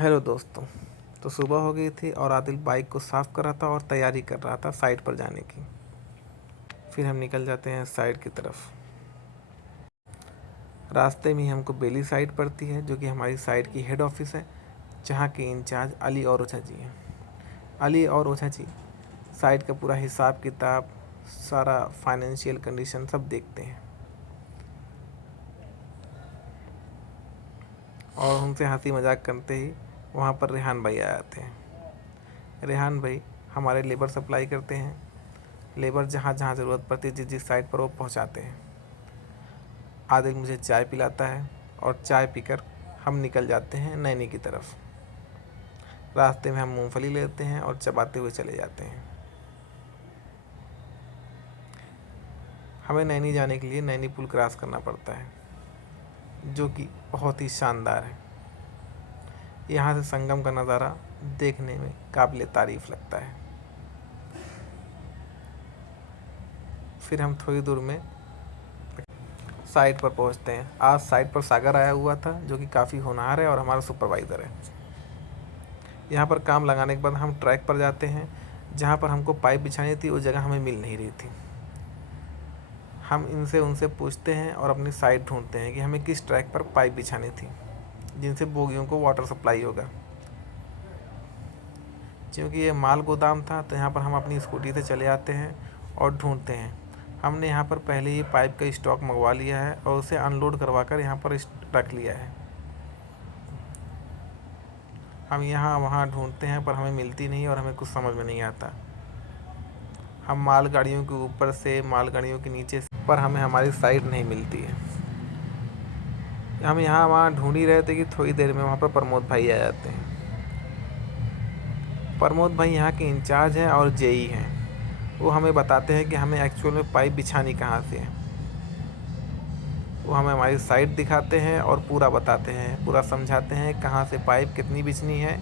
Hello दोस्तों। तो सुबह हो गई थी और आदिल बाइक को साफ़ कर रहा था और तैयारी कर रहा था साइट पर जाने की। फिर हम निकल जाते हैं साइट की तरफ। रास्ते में ही हमको बेली साइट पड़ती है, जो कि हमारी साइट की हेड ऑफिस है, जहाँ के इंचार्ज अली और ओझा जी हैं। अली और ओझा जी साइट का पूरा हिसाब किताब, सारा फाइनेंशियल कंडीशन सब देखते हैं। और उनसे हंसी मजाक करते ही वहाँ पर रेहान भाई आ जाते हैं। रेहान भाई हमारे लेबर सप्लाई करते हैं। लेबर जहाँ जहाँ ज़रूरत पड़ती है, जिस जिस साइट पर वो पहुँचाते हैं। आदिल मुझे चाय पिलाता है और चाय पीकर हम निकल जाते हैं नैनी की तरफ। रास्ते में हम मूंगफली लेते हैं और चबाते हुए चले जाते हैं। हमें नैनी जाने के लिए नैनी पुल क्रॉस करना पड़ता है, जो कि बहुत ही शानदार है। यहाँ से संगम का नज़ारा देखने में काबिल तारीफ़ लगता है। फिर हम थोड़ी दूर में साइट पर पहुँचते हैं। आज साइट पर सागर आया हुआ था, जो कि काफ़ी होनहार है और हमारा सुपरवाइज़र है। यहाँ पर काम लगाने के बाद हम ट्रैक पर जाते हैं। जहाँ पर हमको पाइप बिछानी थी, वो जगह हमें मिल नहीं रही थी। हम इनसे उनसे पूछते हैं और अपनी साइट ढूंढते हैं कि हमें किस ट्रैक पर पाइप बिछानी थी, जिनसे बोगियों को वाटर सप्लाई होगा। क्योंकि ये माल गोदाम था, तो यहाँ पर हम अपनी स्कूटी से चले आते हैं और ढूंढते हैं। हमने यहाँ पर पहले ही पाइप का स्टॉक मंगवा लिया है और उसे अनलोड करवा कर यहाँ पर रख लिया है। हम यहाँ वहाँ ढूंढते हैं पर हमें मिलती नहीं और हमें कुछ समझ में नहीं आता। हम मालगाड़ियों के ऊपर से, मालगाड़ियों के नीचे से, पर हमें हमारी साइट नहीं मिलती है। हम यहाँ वहाँ ढूंढ ही रहे थे कि थोड़ी देर में वहाँ पर प्रमोद भाई आ जाते हैं। प्रमोद भाई यहाँ के इंचार्ज हैं और जेई हैं। वो हमें बताते हैं कि हमें एक्चुअल में पाइप बिछानी कहाँ से है। वो हमें हमारी साइट दिखाते हैं और पूरा बताते हैं, पूरा समझाते हैं कहाँ से पाइप कितनी बिछनी है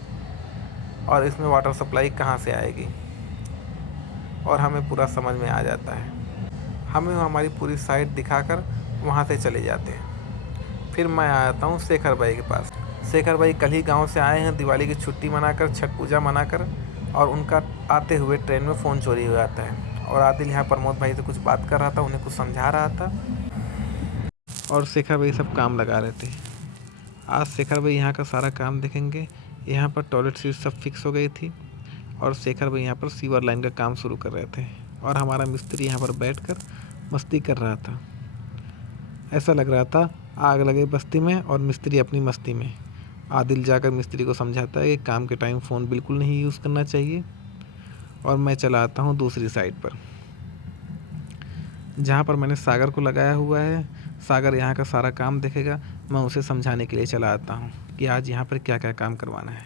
और इसमें वाटर सप्लाई कहाँ से आएगी, और हमें पूरा समझ में आ जाता है। हमें हमारी पूरी साइट दिखाकर वहाँ से चले जाते हैं। फिर मैं आ जाता हूँ शेखर भाई के पास। शेखर भाई कल ही गाँव से आए हैं, दिवाली की छुट्टी मनाकर, छठ पूजा मनाकर, और उनका आते हुए ट्रेन में फ़ोन चोरी हो जाता है। और आदिल यहाँ प्रमोद भाई से कुछ बात कर रहा था, उन्हें कुछ समझा रहा था, और शेखर भाई सब काम लगा रहे थे। आज शेखर भाई यहाँ का सारा काम देखेंगे। यहाँ पर टॉयलेट सीट सब फिक्स हो गई थी और शेखर भाई यहाँ पर सीवर लाइन का काम शुरू कर रहे थे, और हमारा मिस्त्री यहाँ पर बैठकर मस्ती कर रहा था। ऐसा लग रहा था आग लगे बस्ती में और मिस्त्री अपनी मस्ती में। आदिल जाकर मिस्त्री को समझाता है कि काम के टाइम फ़ोन बिल्कुल नहीं यूज़ करना चाहिए, और मैं चला आता हूँ दूसरी साइड पर, जहाँ पर मैंने सागर को लगाया हुआ है। सागर यहाँ का सारा काम देखेगा। मैं उसे समझाने के लिए चला आता हूँ कि आज यहाँ पर क्या क्या काम करवाना है,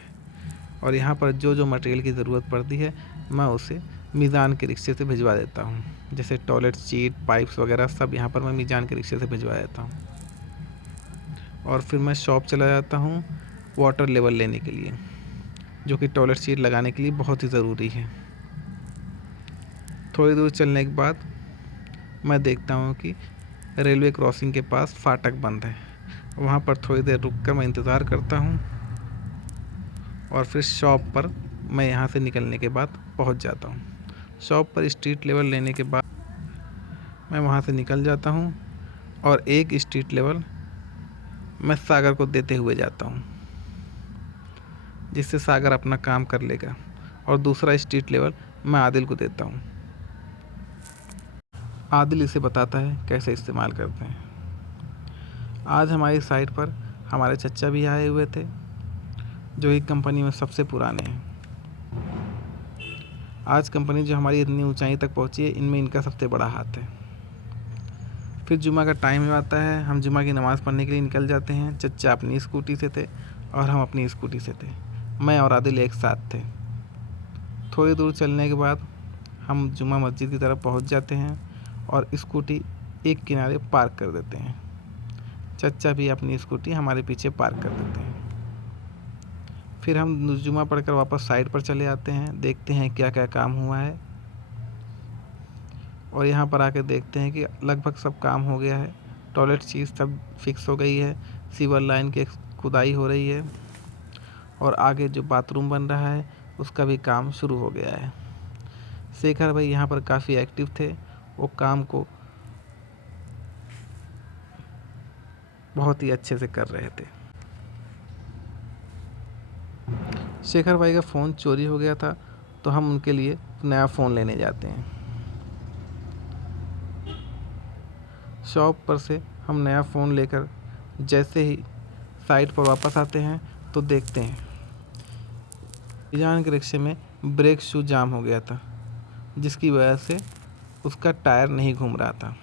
और यहाँ पर जो जो मटेरियल की ज़रूरत पड़ती है मैं उसे मीज़ान के रिक्शे से भिजवा देता हूँ। जैसे टॉयलेट सीट, पाइप्स वगैरह सब यहाँ पर मैं मीज़ान के रिक्शे से भिजवा देता हूँ। और फिर मैं शॉप चला जाता हूँ वाटर लेवल लेने के लिए, जो कि टॉयलेट सीट लगाने के लिए बहुत ही ज़रूरी है। थोड़ी दूर चलने के बाद मैं देखता हूँ कि रेलवे क्रॉसिंग के पास फाटक बंद है। वहाँ पर थोड़ी देर रुक कर मैं इंतज़ार करता हूँ, और फिर शॉप पर मैं यहाँ से निकलने के बाद पहुँच जाता हूँ। शॉप पर स्ट्रीट लेवल लेने के बाद मैं वहाँ से निकल जाता हूँ, और एक स्ट्रीट लेवल मैं सागर को देते हुए जाता हूँ, जिससे सागर अपना काम कर लेगा, और दूसरा स्ट्रीट लेवल मैं आदिल को देता हूँ। आदिल इसे बताता है कैसे इस्तेमाल करते हैं। आज हमारी साइट पर हमारे चचा भी आए हुए थे, जो एक कंपनी में सबसे पुराने हैं। आज कंपनी जो हमारी इतनी ऊंचाई तक पहुंची है, इनमें इनका सबसे बड़ा हाथ है। फिर जुमा का टाइम आता है, हम जुमा की नमाज़ पढ़ने के लिए निकल जाते हैं। चचा अपनी स्कूटी से थे और हम अपनी स्कूटी से थे। मैं और आदिल एक साथ थे। थोड़ी दूर चलने के बाद हम जुमा मस्जिद की तरफ पहुंच जाते हैं और स्कूटी एक किनारे पार्क कर देते हैं। चचा भी अपनी स्कूटी हमारे पीछे पार्क कर देते हैं। फिर हम जुमा पढ़कर वापस साइड पर चले आते हैं, देखते हैं क्या क्या काम हुआ है, और यहाँ पर आके देखते हैं कि लगभग सब काम हो गया है। टॉयलेट चीज़ सब फिक्स हो गई है, सीवर लाइन की खुदाई हो रही है, और आगे जो बाथरूम बन रहा है उसका भी काम शुरू हो गया है। शेखर भाई यहाँ पर काफ़ी एक्टिव थे, वो काम को बहुत ही अच्छे से कर रहे थे। शेखर भाई का फ़ोन चोरी हो गया था, तो हम उनके लिए नया फ़ोन लेने जाते हैं। शॉप पर से हम नया फ़ोन लेकर जैसे ही साइट पर वापस आते हैं तो देखते हैं ईजान के रिक्शे में ब्रेक शू जाम हो गया था, जिसकी वजह से उसका टायर नहीं घूम रहा था।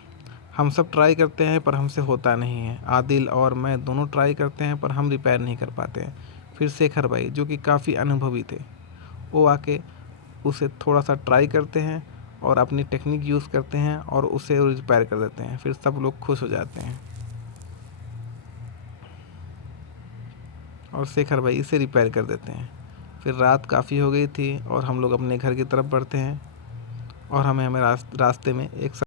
हम सब ट्राई करते हैं पर हमसे होता नहीं है। आदिल और मैं दोनों ट्राई करते हैं पर हम रिपेयर नहीं कर पाते हैं। फिर शेखर भाई जो कि काफ़ी अनुभवी थे, वो आके उसे थोड़ा सा ट्राई करते हैं और अपनी टेक्निक यूज़ करते हैं और उसे रिपेयर कर देते हैं। फिर सब लोग खुश हो जाते हैं और शेखर भाई इसे रिपेयर कर देते हैं। फिर रात काफ़ी हो गई थी और हम लोग अपने घर की तरफ बढ़ते हैं और हमें रास्ते में एक